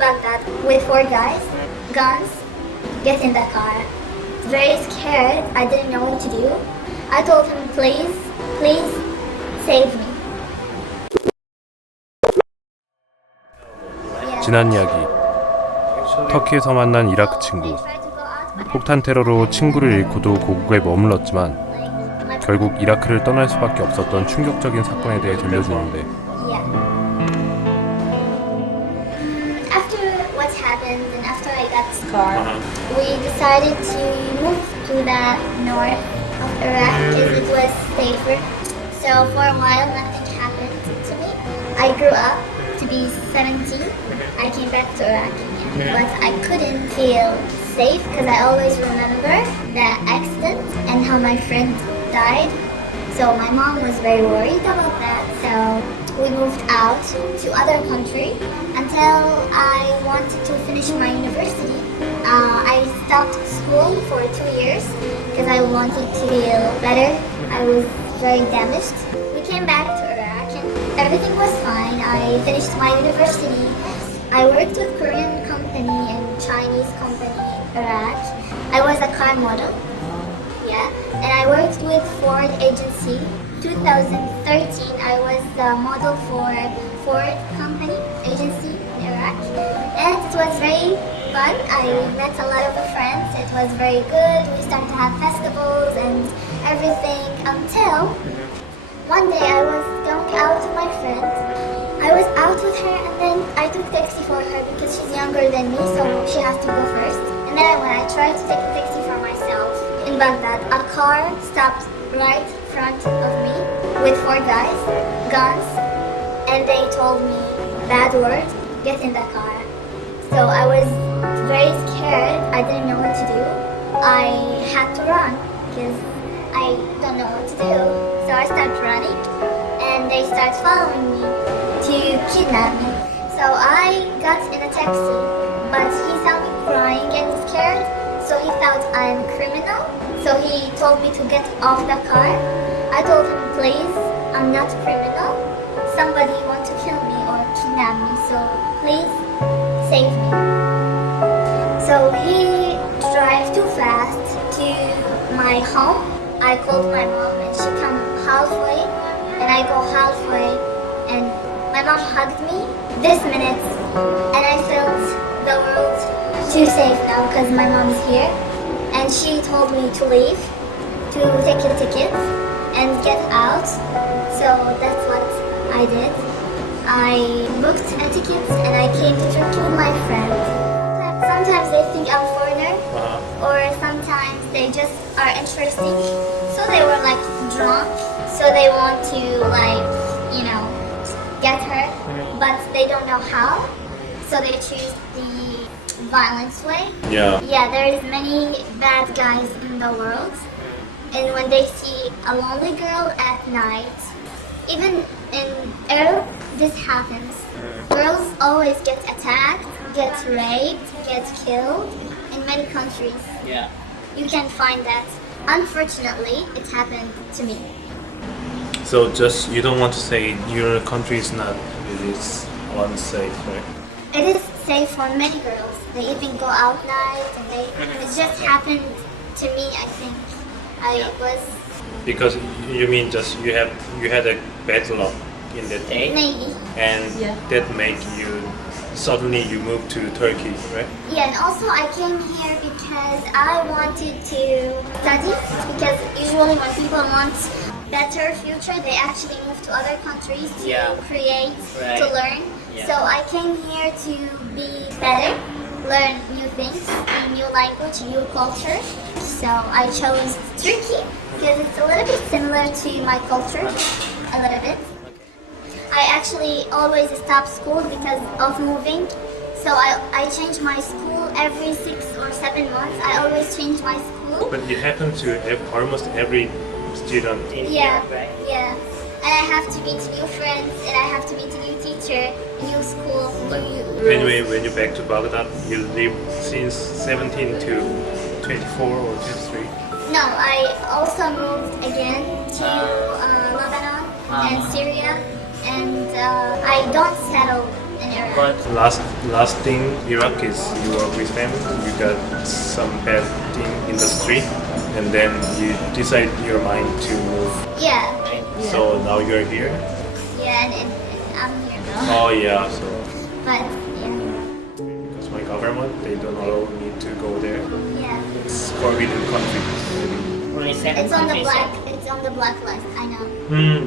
Baghdad with 4 guys, guns, get in the car. Very scared, I didn't know what to do. I told him, please, please save me. 지난 이야기. 터키에서 만난 이라크 친구. 폭탄 테러로 친구를 잃고도 고국에 머물렀지만 결국 이라크를 떠날 수밖에 없었던 충격적인 사건에 대해 들려주는데 Yeah. After what happened and after I got scarred, we decided to move to the north of Iraq because it was safer. So for a while nothing happened to me. I grew up to be 17. I came back to Iraq again, but I couldn't feel safe because I always remember the accident and how my friend died. So my mom was very worried about that. So we moved out to other country until I wanted to finish my university. I stopped school for 2 years because I wanted to feel better. I was very damaged. We came back to Iraq and everything was fine. I finished my university. I worked with Korean company and Chinese company in Iraq. I was a car model. Yeah, and I worked with Ford agency. 2013, I was the model for Ford company agency in Iraq, and it was very fun. I met a lot of friends. It was very good. We started to have festivals and everything until one day I was going out with my friend. I was out with her and then I took taxi for her because she's younger than me, so she has to go first. And then when I tried to take a taxi for myself in Baghdad, a car stopped right in front of me with 4 guys, guns, and they told me bad words, get in the car. So I was very scared. I didn't know what to do. I had to run because I don't know what to do. So I started running and they started following me to kidnap me. So I got in a taxi, but he saw me crying and scared, so he thought I'm a criminal. So he told me to get off the car. I told him, please, I'm not a criminal. Somebody want to kill me or kidnap me, so please save me. So he drive too fast to my home. I called my mom and she come halfway and I go halfway and my mom hugged me this minute and I felt the world too safe now because my mom is here and she told me to leave, to take a ticket and get out. So that's what I did. I booked a ticket and I came to Turkey with my friend. Sometimes they think I'm foreigner or sometimes they just are interesting. So they were like drunk, so they want to like, you know, get her, but they don't know how, so they choose the violence way. Yeah. Yeah, there is many bad guys in the world, and when they see a lonely girl at night, even in Europe, this happens. Girls always get attacked, get raped, get killed in many countries. Yeah. You can find that. Unfortunately, it happened to me. So just you don't want to say your country is not really unsafe, right? It is safe for many girls. They even go out night and it just happened to me, I think. I was Because you mean just you had a bad luck in that day, maybe. and that make you suddenly you move to Turkey, right? Yeah, and also I came here because I wanted to study because usually when people want better future, they actually move to other countries to create, to learn. Yeah. So I came here to be better, learn new things, new language, new culture. So I chose Turkey because it's a little bit similar to my culture, a little bit. I actually always stop school because of moving. So I change my school every 6 or 7 months. I always change my school. But you happen to have almost every student. Yeah, yeah. And I have to meet new friends, and I have to meet a new teacher, new school, new rules. When you back to Baghdad, you live since 17 to 24 or 23. No, I also moved again to Lebanon and Syria, and I don't settle in Iraq. But Last thing, Iraq is you work with them, you got some bad thing in the street, and then you decide your mind to move. Yeah, So now you're here. yeah, and I'm here now. Oh yeah, so But yeah, because my government they don't allow me to go there. yeah. It's forbidden country. only second It's on the country, black. It's on the blacklist. I know.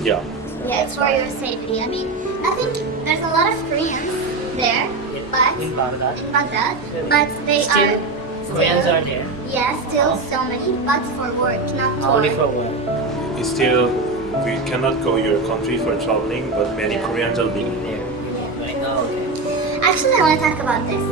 Yeah. Yeah, it's for your safety. I mean, I think there's a lot of Koreans there, but in Baghdad. in Baghdad, but they Still, Koreans are there. yeah, still so many, but for work, not Only tour. for work. It's still we cannot go your country for traveling, but many Koreans are living. There. Like, oh, okay. Actually, I want to talk about this.